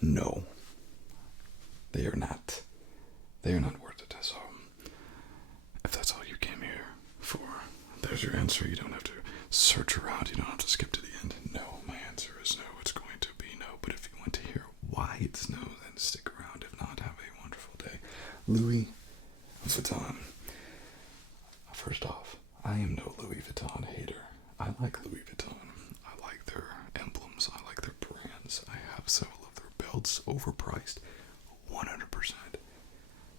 No, they are not. They are not worth it. So, if that's all you came here for, there's your answer. You don't have to search around. You don't have to skip to the end. No, my answer is no. It's going to be no. But if you want to hear why it's no, then stick around. If not, have a wonderful day. Louis Vuitton. First off, I am no Louis Vuitton hater. I like Louis Vuitton. I like their emblems. I like their brands. I have several of their belts, overpriced, 100%.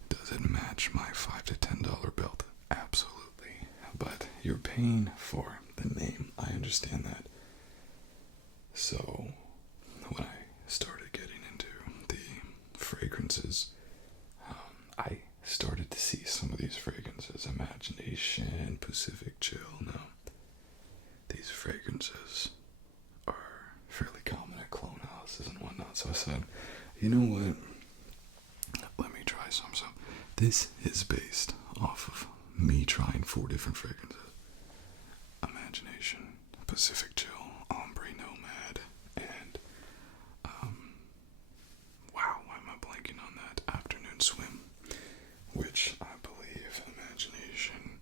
Does it match my $5 to $10 belt? Absolutely. But you're paying for the name. I understand that. So, when I started getting into the fragrances, I started to see some of these fragrances. Imagination, Pacific Chill. No. These fragrances are fairly common at clone houses and whatnot. So I said, you know what? Let me try some. So this is based off of me trying 4 different fragrances. Imagination, Pacific Chill, Ombre, Nomade, and wow, why am I blanking on that? Afternoon Swim, which I believe Imagination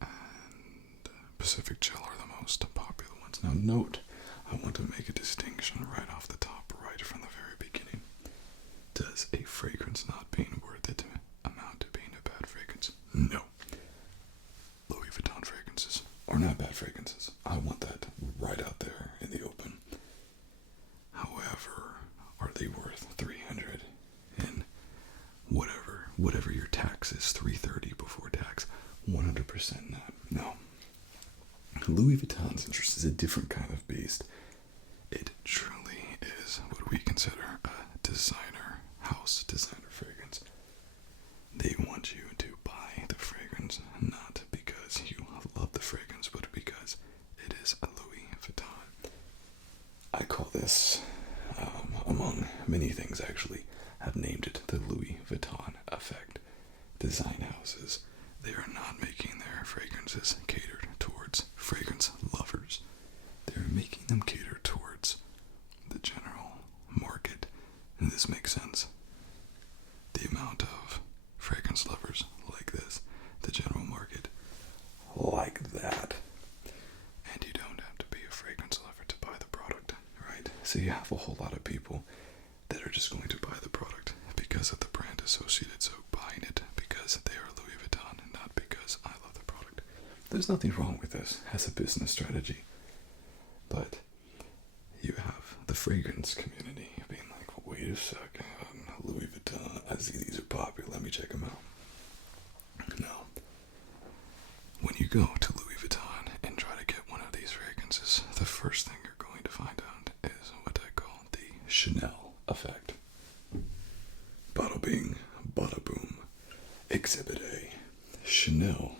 and Pacific Chill are the most popular ones. Now note, I want to make a distinction right off the top, right from the very beginning. Does a fragrance not being worth it amount to being a bad fragrance? No. Louis Vuitton fragrances are not bad fragrances. I want that right out there in the open. However, are they worth 300 and whatever your tax is, 330 before tax? 100% not. No. Louis Vuitton's interest is a different kind of beast. It truly is what we consider a designer house, designer fragrance. They want you to buy the fragrance not because you love the fragrance, but because it is a Louis Vuitton. I call this, among many things actually, have named it the Louis Vuitton effect. Design houses, they are not making their fragrances catered towards fragrance lovers. They're making them cater towards the general market. And this makes sense. The amount of fragrance lovers like this, the general market like that. And you don't have to be a fragrance lover to buy the product, right? So you have a whole lot of people that are just going to buy the product because of the brand associated, so buying it because they are Louis Vuitton and not because I love the product. There's nothing wrong with this as a business strategy. But you have the fragrance community being like, wait a second, Louis Vuitton, I see these are popular, let me check them out. No. When you go to Louis Vuitton and try to get one of these fragrances, the first thing you're going to find out is what I call the Chanel effect. Bada bing, bada boom. Exhibit A. Chanel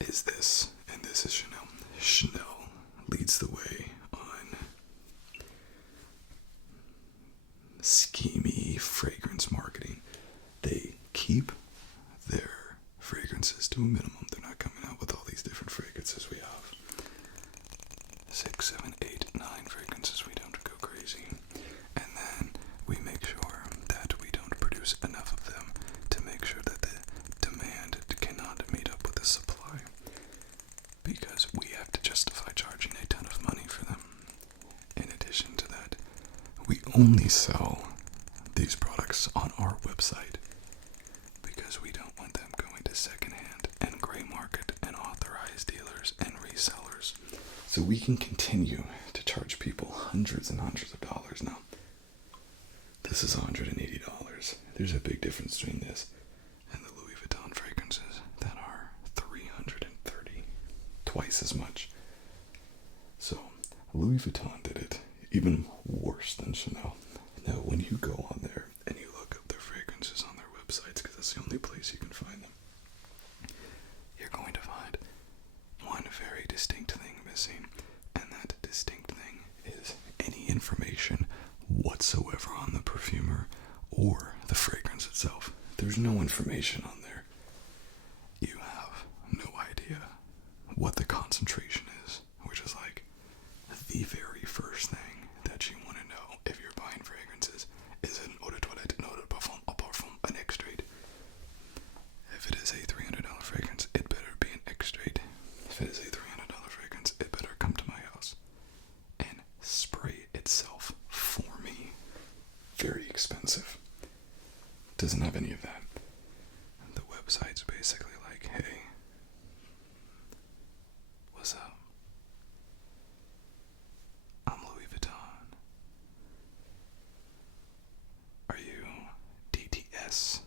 is this, and this is Chanel. Chanel leads the way on schemy fragrance marketing. They keep their fragrances to a minimum. They're not coming out with all these different fragrances. We have 6, 7, 8, 9 fragrances. We don't go crazy. And then we make sure that we don't produce enough of them to make sure that the demand cannot meet up with the supply. Because we have to justify charging a ton of money for them. In addition to that, we only sell these products on our website because we don't want them going to secondhand and gray market and authorized dealers and resellers. So we can continue to charge people hundreds and hundreds of dollars now. This is $180. There's a big difference between this and the Louis Vuitton fragrances that are $330, twice as much. So Louis Vuitton did it even worse than Chanel. Now, when you go on there and you look up their fragrances on their websites, because that's the only place you can find them, you're going to find one very distinct thing missing, and that distinct thing is any information whatsoever on the perfumer or the fragrance itself. There's no information on there. You have no idea what the concentration is, which is like the very first thing that you want to know if you're buying fragrances. expensive. Doesn't have any of that. The website's basically like, hey, what's up? I'm Louis Vuitton. Are you DTS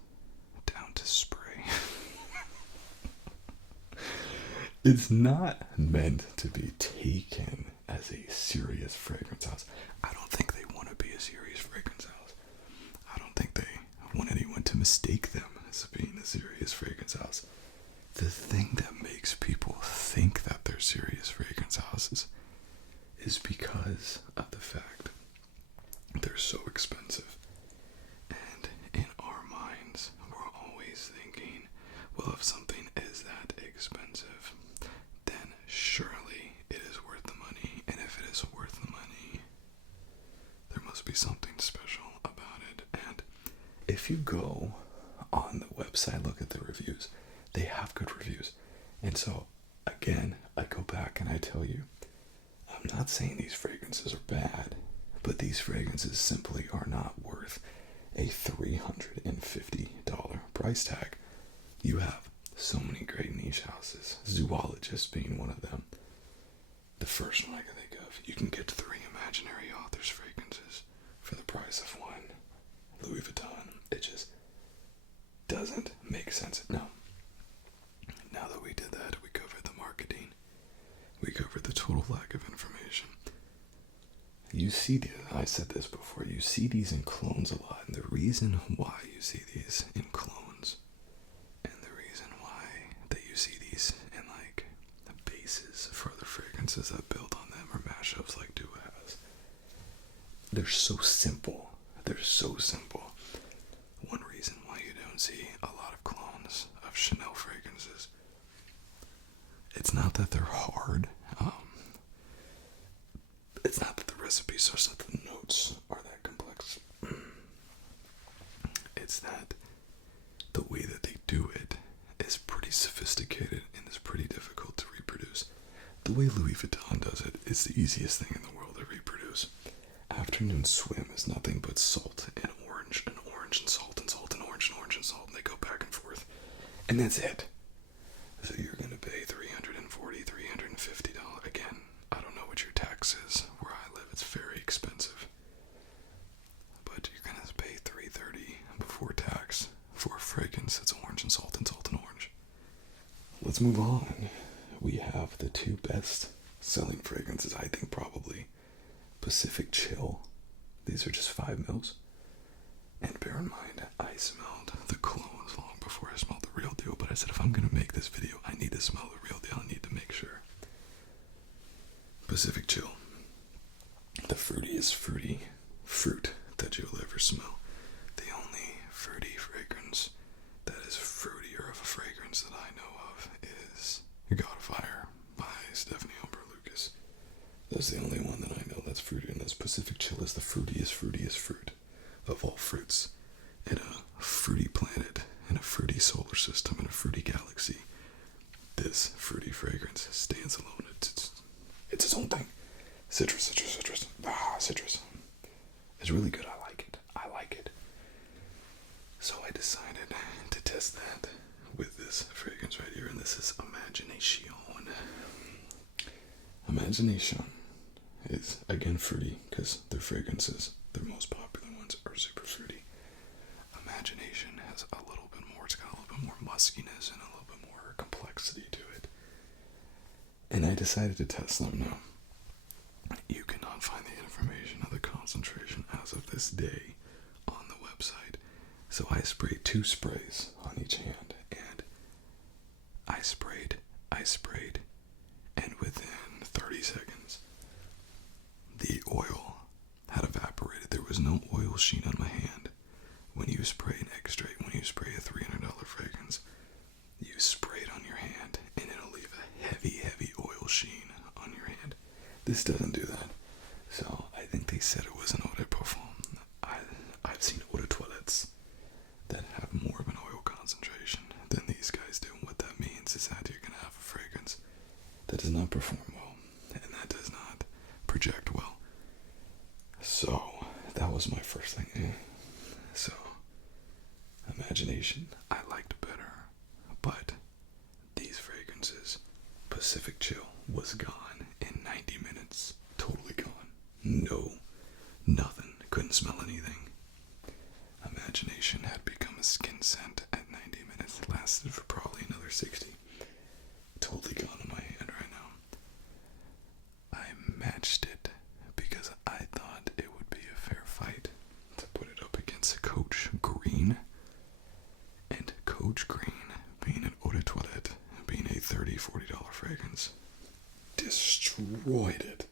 down to spray? It's not meant to be taken as a serious fragrance house. I don't think they want to be a serious fragrance house. I don't think they want anyone to mistake them as being a serious fragrance house. The thing that makes people think that they're serious fragrance houses is because of the fact they're so expensive. And in our minds, we're always thinking, well, if something is that expensive, then surely it is worth the money. And if it is worth the money, there must be something special about it. And if you go on the website, look at the reviews, they have good reviews. And so, again, I go back and I tell you, I'm not saying these fragrances are bad, but these fragrances simply are not worth a $350 price tag. You have so many great niche houses, Zoologist being one of them. The first one I can think of, you can get 3 imaginary authors' fragrances for the price of one Louis Vuitton. It just doesn't make sense. Now that we did that, we covered the marketing, we covered the total lack of information. You see these, I said this before, you see these in clones a lot, and the reason why you see these in clones, and the reason why that you see these in like the bases for other fragrances that build on them or mashups like Duo has, they're so simple. They're so simple. One reason why you don't see a lot of clones of Chanel fragrances, it's not that they're hard. It's not that the recipes are such that the notes are that complex. It's that the way that they do it is pretty sophisticated and is pretty difficult to reproduce. The way Louis Vuitton does it is the easiest thing in the world to reproduce. Afternoon Swim is nothing but salt and orange and salt and salt and orange and salt, and they go back and forth. And that's it. So you're going to pay $340, $350. Again, I don't know what your tax is. Where I live, it's very expensive. But you're going to pay $330 before tax for a fragrance that's orange and salt and orange. Let's move on. We have the 2 best selling fragrances, I think, probably. Pacific Chill. These are just 5 mils. And bear in mind, I smelled the clones long before I smelled the real deal, but I said if I'm going to make this video, I need to smell the real deal. I need to make sure. Pacific Chill. The fruitiest fruit that you'll ever smell. The only fruity fragrance that is fruitier of a fragrance that I know of is God of Fire by Stephanie Lucas. That's the only one that I know that's fruity, and this Pacific Chill is the fruitiest fruit of all fruits. In a fruity planet, in a fruity solar system, in a fruity galaxy, this fruity fragrance stands alone. It's its own thing. Citrus. Citrus. It's really good. I like it. So I decided to test that with this fragrance right here, and this is Imagination. Imagination is, again, fruity, because their fragrances, their most popular ones, are super fruity. Imagination has a little bit more, it's got a little bit more muskiness and a little bit more complexity to it. And I decided to test them now. You cannot find the information of the concentration as of this day on the website. So I sprayed 2 sprays on each hand, and I sprayed, and within 30 seconds, the oil had evaporated. There was no oil sheen on my hand. When you spray an extrait, when you spray a $300 fragrance, you spray it on your hand, and it'll leave a heavy oil sheen on your hand. This doesn't do that. So I think they said it was an eau de parfum. I've seen eau de toilettes that have more of an oil concentration than these guys do. And what that means is that you're going to have a fragrance that does not perform well, and that does not project well. So that was my first thing. So, imagination, I liked better. But these fragrances, Pacific Chill was gone in 90 minutes. Totally gone. No, nothing. Couldn't smell anything. Imagination had become a skin scent at 90 minutes. It lasted for probably another 60. Totally gone in my hand right now. I matched it because I thought it would be a fair fight to put it up against Coach Green. And Coach Green, being an eau de toilette, being a $30-$40 fragrance, destroyed it.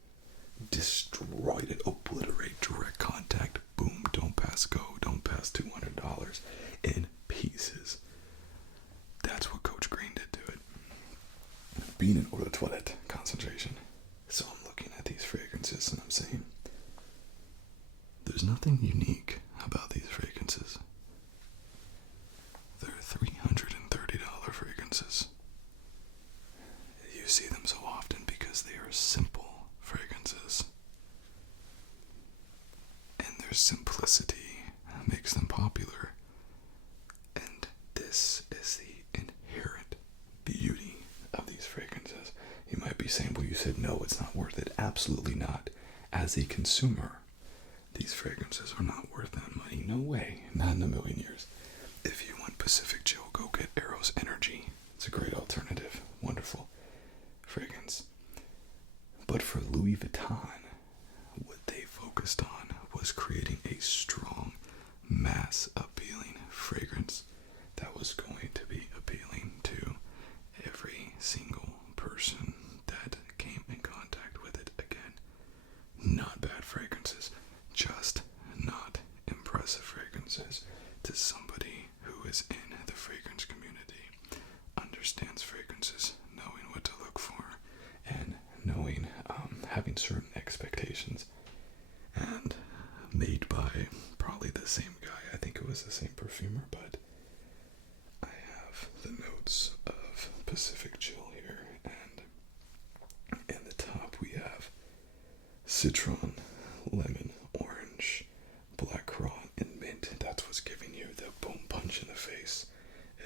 Destroyed it. Obliterate. Direct contact. Boom. Don't pass go. Don't pass $200 in pieces. That's what Coach Green did to it. Being an eau de toilette concentration. So I'm looking at these fragrances and I'm saying, there's nothing unique about these fragrances. They're $330 fragrances. You see them so often because they are simple fragrances. And their simplicity makes them popular. And this is the inherent beauty of these fragrances. You might be saying, well, you said no, it's not worth it. Absolutely not. As a consumer, these fragrances are not worth that money. No way. Not in a million years. If you want Pacific Chill, go get Eros Energy. It's a great alternative. Wonderful fragrance. But for Louis Vuitton, what they focused on was creating a strong, mass-appealing fragrance that was going to be appealing to every single person that came in contact with it. Again, not bad fragrances, just not impressive fragrances to somebody who is in the fragrance community, understands fragrances, knowing what to look for, and knowing, having certain expectations, and made by probably the same guy. I think it was the same perfumer, but I have the notes of Pacific Chill here, and in the top we have citron, lemon, orange, black currant, and mint. That's what's giving you the boom punch in the face,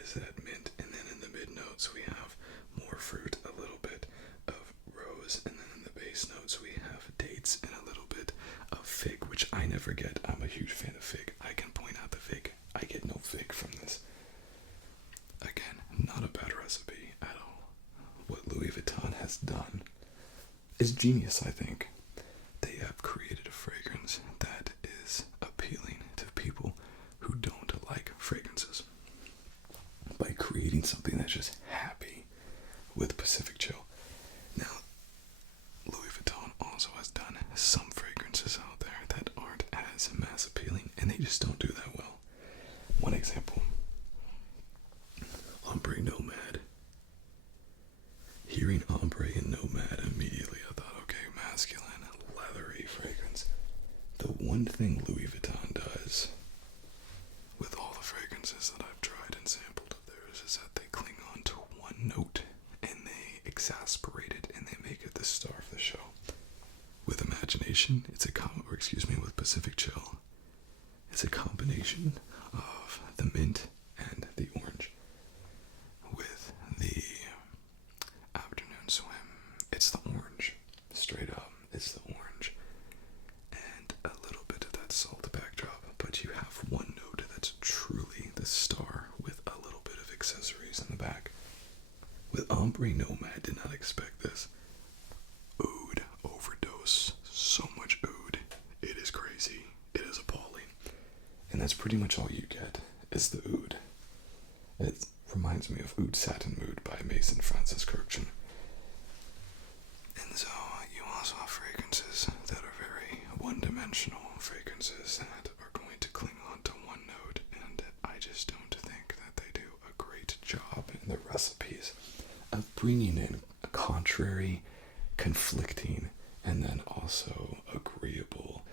is that mint. And then in the mid notes we have more fruit, a little bit of rose, and then in the base notes we have dates and a little bit of fig, which I never get. I'm a huge fan of fig. I can point out the fig. I get no fig from this. Again, not a bad recipe at all. What Louis Vuitton has done is genius, I think. They have created a fragrance that is appealing to people who don't like fragrances by creating something that's just happy with Pacific Chill. Now, Louis Vuitton also has done some fragrances out there that aren't as mass appealing, and they just don't do that well. One example, Ombré Nomade. Hearing Ombre and Nomade, immediately I thought, okay, masculine, leathery fragrance. The one thing Louis Vuitton does with all the fragrances that I've tried and sampled of theirs is that they cling on to one note and they exasperate it and they make it the star of the show. With Imagination, with Pacific Chill, it's a combination of the mint and the orange. With the Afternoon Swim, it's the orange. Straight up, it's the orange. And a little bit of that salt backdrop, but you have one note that's truly the star with a little bit of accessories in the back. With Ombre Nomad, did not expect this. Oud overdose. So much oud. It is crazy. It is appalling. And that's pretty much all you get, is the oud. It reminds me of Oud Satin Mood by Mason Francis Kirkchin. And so you also have fragrances that are very one-dimensional, fragrances that are going to cling on to one note, and I just don't think that they do a great job in the recipes of bringing in a contrary, conflicting, and then also agreeable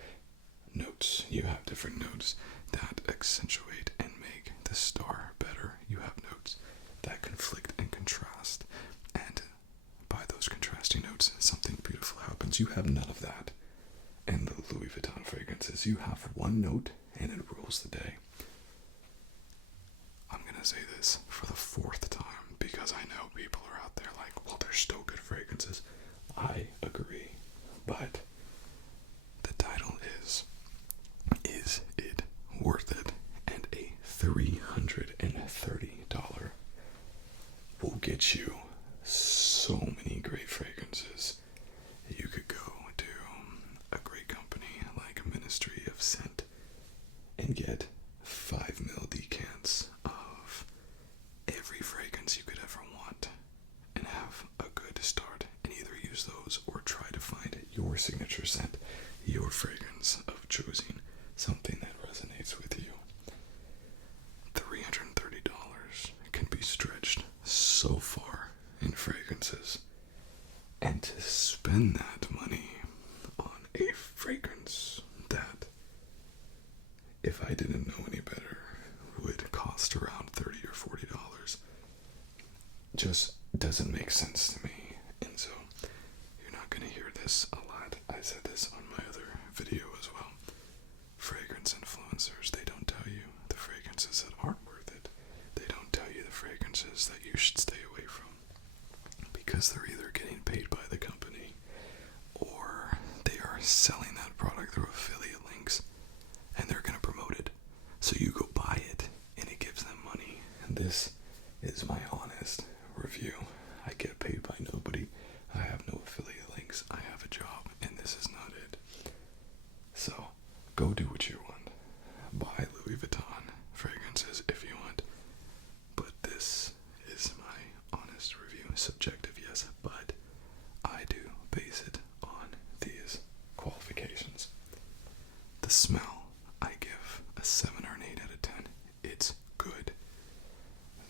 notes. You have different notes that accentuate and make the star better. You have notes that conflict and contrast, and by those contrasting notes, something beautiful happens. You have none of that in the Louis Vuitton fragrances. You have one note, and it rules the day. to say this for the fourth time because I know people are out there like, well, they're still good fragrances. I agree. But the title is it worth it? And a $330 will get you so many great fragrances. You could go to a great company like Ministry of Scent and get 5 ml decants of every fragrance you could ever want and have a good start and either use those or try to find your signature scent, your fragrance of choosing something that resonates with you. $330 can be stretched so far in fragrances, and to spend that money on a fragrance that, if I didn't know any better, would cost around $30 or $40 just doesn't make sense to me. And so you're not going to hear this a lot. I said this on my other video as well. Fragrance influencers, they don't tell you the fragrances that aren't worth it. They don't tell you the fragrances that you should stay away from because they're either getting paid by the company or they are selling that product through affiliate links and they're going to promote it. So you go buy it and it gives them money. And this is my honest review. I get paid by nobody. I have no affiliate links. I have a job and this is not it. So go do what you want. Buy Louis Vuitton fragrances if you want. But this is my honest review. Subjective, yes, but I do base it on these qualifications. The smell, I give a 7 or an 8 out of 10. It's good.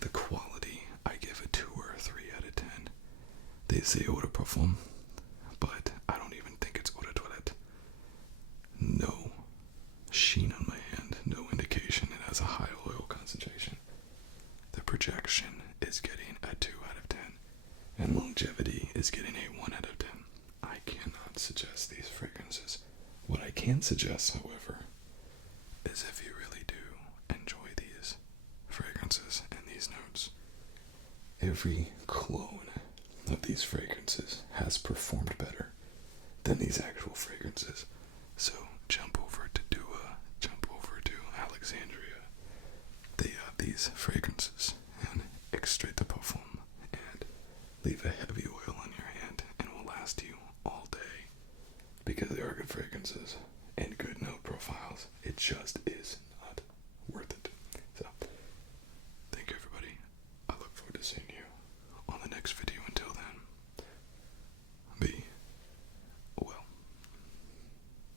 The quality, I give a 2 or a 3 out of 10. They say eau de parfum, but I don't even think it's eau de toilette. No sheen on my hand, no indication it has a high oil concentration. The projection is getting a 2 out of 10, and longevity is getting a 1 out of 10. I cannot suggest these fragrances. What I can suggest, however, is if you really do enjoy these fragrances and these notes, every clone of these fragrances has performed better than these actual fragrances. So jump over to Dua, jump over to Alexandria. They have these fragrances and extrait de parfum and leave a heavy oil on your hand and will last you all day because they are good fragrances and good note profiles. It just is not worth it. So thank you everybody. I look forward to seeing you on the next video.